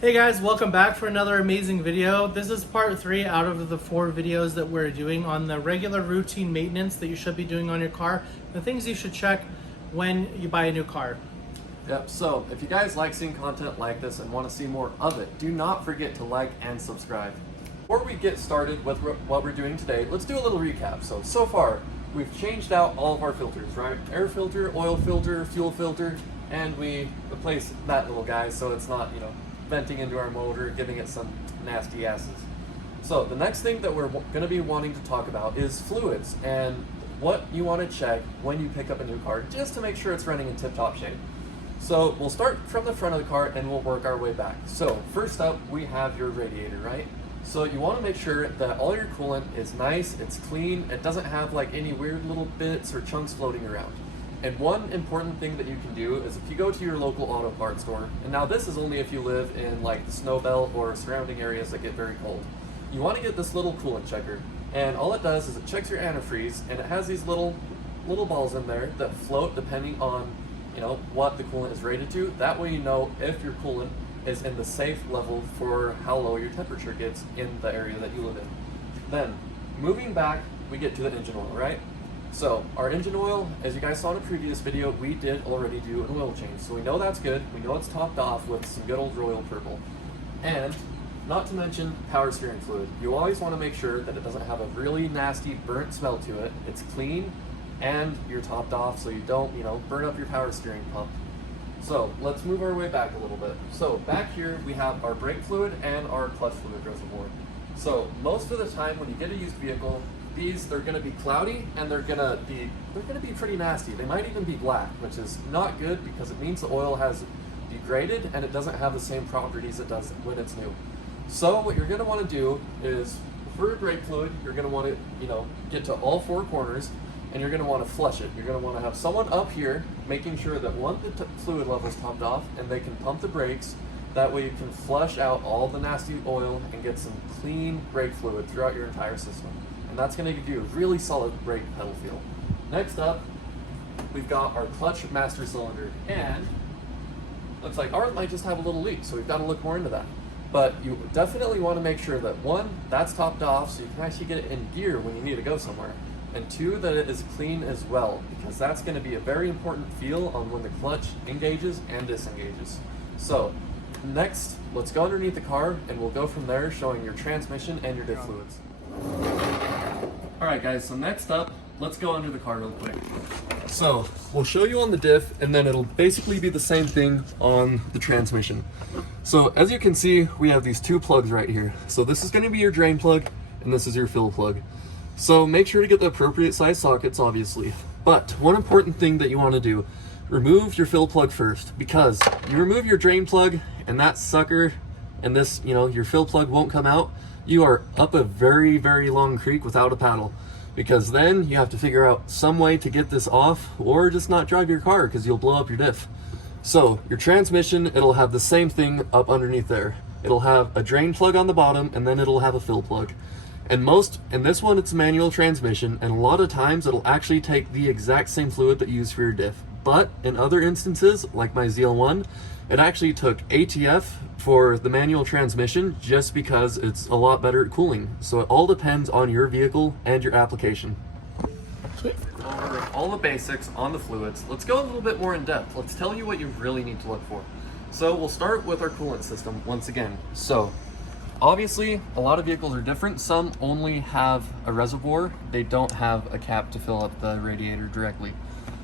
Hey guys, welcome back for another amazing video. This is part 3 out of the 4 videos that we're doing on the regular routine maintenance that you should be doing on your car, the things you should check when you buy a new car. Yep, so if you guys like seeing content like this and want to see more of it, do not forget to like and subscribe. Before we get started with what we're doing today, let's do a little recap. So far, we've changed out all of our filters, right? Air filter, oil filter, fuel filter, and we replaced that little guy so it's not, venting into our motor, giving it some nasty asses. So the next thing that we're going to be wanting to talk about is fluids and what you want to check when you pick up a new car just to make sure it's running in tip-top shape. So we'll start from the front of the car and we'll work our way back. So first up, we have your radiator, right? So you want to make sure that all your coolant is nice, it's clean, it doesn't have like any weird little bits or chunks floating around. And one important thing that you can do is if you go to your local auto parts store, and now this is only if you live in like the snow belt or surrounding areas that get very cold, you want to get this little coolant checker. And all it does is it checks your antifreeze, and it has these little balls in there that float depending on what the coolant is rated to. That way you know if your coolant is in the safe level for how low your temperature gets in the area that you live in. Then, moving back, we get to the engine oil, right? So our engine oil, as you guys saw in a previous video, we did already do an oil change. So we know that's good. We know it's topped off with some good old royal purple. And not to mention power steering fluid. You always want to make sure that it doesn't have a really nasty burnt smell to it. It's clean and you're topped off so you don't, burn up your power steering pump. So let's move our way back a little bit. So back here we have our brake fluid and our clutch fluid reservoir. So most of the time when you get a used vehicle, they're going to be cloudy and they're going to be pretty nasty. They might even be black, which is not good because it means the oil has degraded and it doesn't have the same properties it does when it's new. So what you're going to want to do is, for your brake fluid, you're going to want to get to all 4 corners and you're going to want to flush it. You're going to want to have someone up here making sure that the fluid level is topped off and they can pump the brakes. That way you can flush out all the nasty oil and get some clean brake fluid throughout your entire system. And that's going to give you a really solid brake pedal feel. Next up, we've got our clutch master cylinder, and looks like ours might just have a little leak, so we've got to look more into that. But you definitely want to make sure that 1, that's topped off so you can actually get it in gear when you need to go somewhere, and 2, that it is clean as well, because that's going to be a very important feel on when the clutch engages and disengages. So next, let's go underneath the car and we'll go from there, showing your transmission and your diff fluids. Alright guys, so next up, let's go under the car real quick. So, we'll show you on the diff, and then it'll basically be the same thing on the transmission. So, as you can see, we have these 2 plugs right here. So this is going to be your drain plug, and this is your fill plug. So make sure to get the appropriate size sockets, obviously. But one important thing that you want to do, remove your fill plug first, because you remove your drain plug, and that sucker, and this, your fill plug won't come out, you are up a very, very long creek without a paddle, because then you have to figure out some way to get this off or just not drive your car because you'll blow up your diff. So your transmission, it'll have the same thing up underneath there. It'll have a drain plug on the bottom, and then it'll have a fill plug. And in this one, it's a manual transmission, and a lot of times it'll actually take the exact same fluid that you use for your diff. But in other instances, like my ZL1, it actually took ATF for the manual transmission just because it's a lot better at cooling. So it all depends on your vehicle and your application. Sweet. Over all the basics on the fluids, let's go a little bit more in depth. Let's tell you what you really need to look for. So we'll start with our coolant system once again. So obviously a lot of vehicles are different. Some only have a reservoir. They don't have a cap to fill up the radiator directly.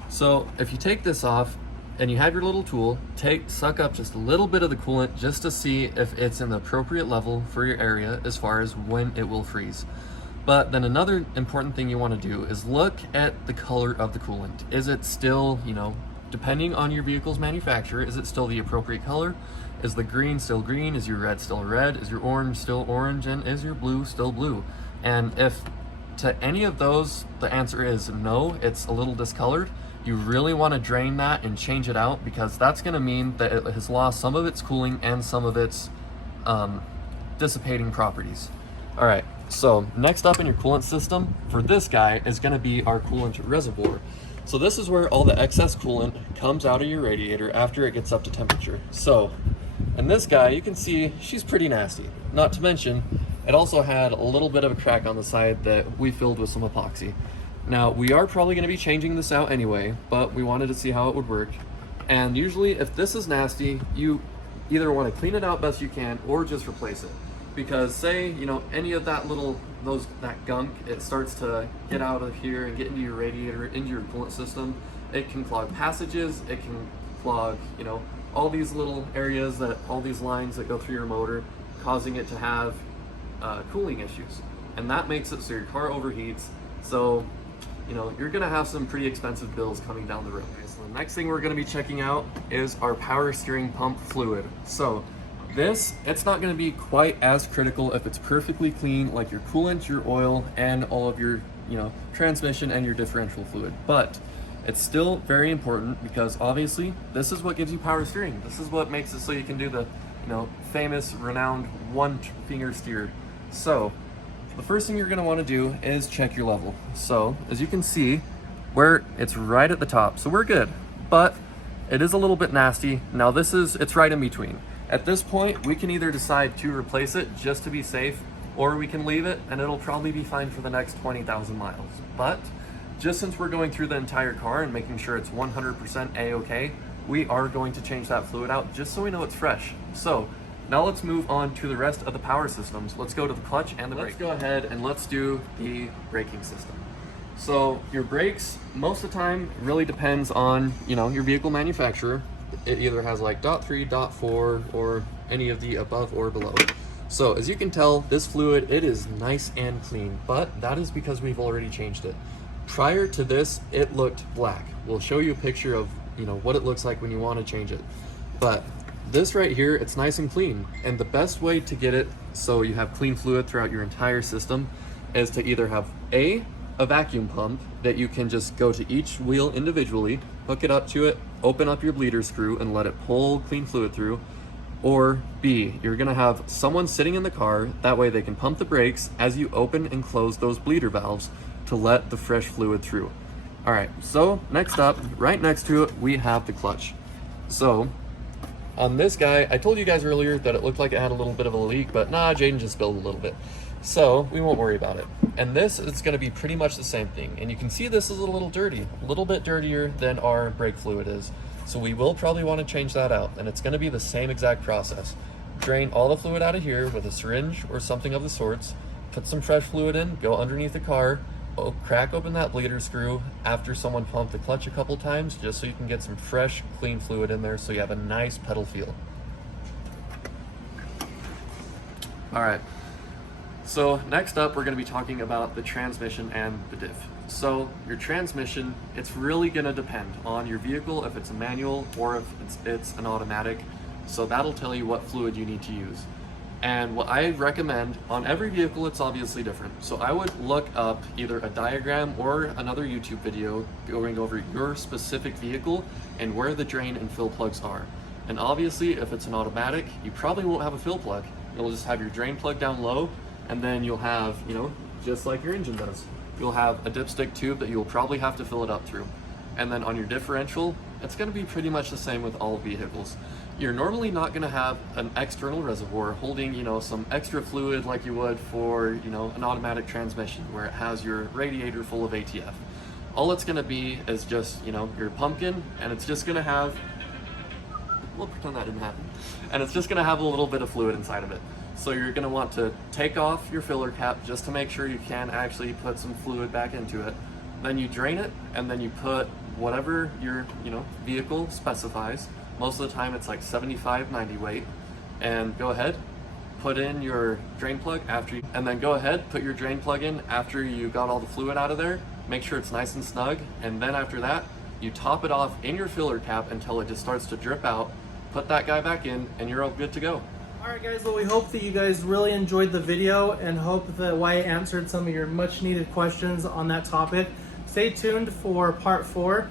So if you take this off and you have your little tool, suck up just a little bit of the coolant just to see if it's in the appropriate level for your area as far as when it will freeze. But then another important thing you want to do is look at the color of the coolant. Is it still, depending on your vehicle's manufacturer, is it still the appropriate color? Is the green still green? Is your red still red? Is your orange still orange? And is your blue still blue? And if to any of those the answer is no, it's a little discolored, you really want to drain that and change it out, because that's going to mean that it has lost some of its cooling and some of its dissipating properties. All right, so next up in your coolant system for this guy is going to be our coolant reservoir. So this is where all the excess coolant comes out of your radiator after it gets up to temperature. So And this guy, you can see she's pretty nasty. Not to mention, it also had a little bit of a crack on the side that we filled with some epoxy. Now, we are probably gonna be changing this out anyway, but we wanted to see how it would work. And usually, if this is nasty, you either wanna clean it out best you can or just replace it. Because say, you know, any of that that gunk, it starts to get out of here and get into your radiator, into your coolant system, it can clog passages, it can clog, you know, all these little areas, all these lines that go through your motor, causing it to have cooling issues. And that makes it so your car overheats. So, you know, you're gonna have some pretty expensive bills coming down the road. Okay, so the next thing we're gonna be checking out is our power steering pump fluid. So this, it's not gonna be quite as critical if it's perfectly clean, like your coolant, your oil, and all of your, you know, transmission and your differential fluid. But it's still very important because obviously this is what gives you power steering. This is what makes it so you can do the, you know, famous, renowned one finger steer. So the first thing you're gonna wanna do is check your level. So as you can see, it's right at the top, so we're good. But it is a little bit nasty. Now it's right in between. At this point, we can either decide to replace it just to be safe, or we can leave it and it'll probably be fine for the next 20,000 miles. But just since we're going through the entire car and making sure it's 100% A-okay, we are going to change that fluid out just so we know it's fresh. So now let's move on to the rest of the power systems. Let's go to the clutch and the brake. Let's go ahead and let's do the braking system. So your brakes, most of the time, really depends on, you know, your vehicle manufacturer. It either has like .3, .4, or any of the above or below. So as you can tell, this fluid, it is nice and clean, but that is because we've already changed it. Prior to this, it looked black. We'll show you a picture of, you know, what it looks like when you want to change it. But this right here, it's nice and clean. And the best way to get it so you have clean fluid throughout your entire system is to either have a vacuum pump that you can just go to each wheel individually, hook it up to it, open up your bleeder screw and let it pull clean fluid through. Or B, you're gonna have someone sitting in the car, that way they can pump the brakes as you open and close those bleeder valves to let the fresh fluid through. All right, so next up, right next to it, we have the clutch. So on this guy, I told you guys earlier that it looked like it had a little bit of a leak, but nah, Jaden just spilled a little bit. So we won't worry about it. And this is gonna be pretty much the same thing. And you can see this is a little dirty, a little bit dirtier than our brake fluid is. So we will probably wanna change that out. And it's gonna be the same exact process. Drain all the fluid out of here with a syringe or something of the sorts, put some fresh fluid in, go underneath the car, crack open that bleeder screw after someone pumped the clutch a couple times, just so you can get some fresh, clean fluid in there so you have a nice pedal feel. All right, so next up we're gonna be talking about the transmission and the diff. So your transmission, it's really gonna depend on your vehicle, if it's a manual or if it's an automatic. So that'll tell you what fluid you need to use. And what I recommend, on every vehicle it's obviously different. So I would look up either a diagram or another YouTube video going over your specific vehicle and where the drain and fill plugs are. And obviously if it's an automatic, you probably won't have a fill plug. You'll just have your drain plug down low, and then you'll have, you know, just like your engine does, you'll have a dipstick tube that you'll probably have to fill it up through. And then on your differential, it's gonna be pretty much the same with all vehicles. You're normally not gonna have an external reservoir holding, you know, some extra fluid like you would for, you know, an automatic transmission where it has your radiator full of ATF. All it's gonna be is just, you know, your pumpkin, and it's just gonna have, we'll pretend that didn't happen. And it's just gonna have a little bit of fluid inside of it. So you're gonna want to take off your filler cap just to make sure you can actually put some fluid back into it. Then you drain it, and then you put whatever your, you know, vehicle specifies. Most of the time it's like 75, 90 weight. And go ahead, put in your drain plug and then go ahead, put your drain plug in after you got all the fluid out of there. Make sure it's nice and snug. And then after that, you top it off in your filler cap until it just starts to drip out. Put that guy back in and you're all good to go. All right guys, well we hope that you guys really enjoyed the video and hope that Wyatt answered some of your much needed questions on that topic. Stay tuned for part 4,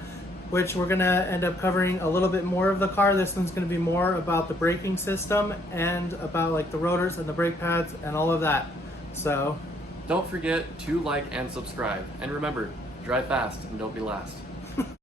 which we're gonna end up covering a little bit more of the car. This one's gonna be more about the braking system and about like the rotors and the brake pads and all of that. So don't forget to like and subscribe. And remember, drive fast and don't be last.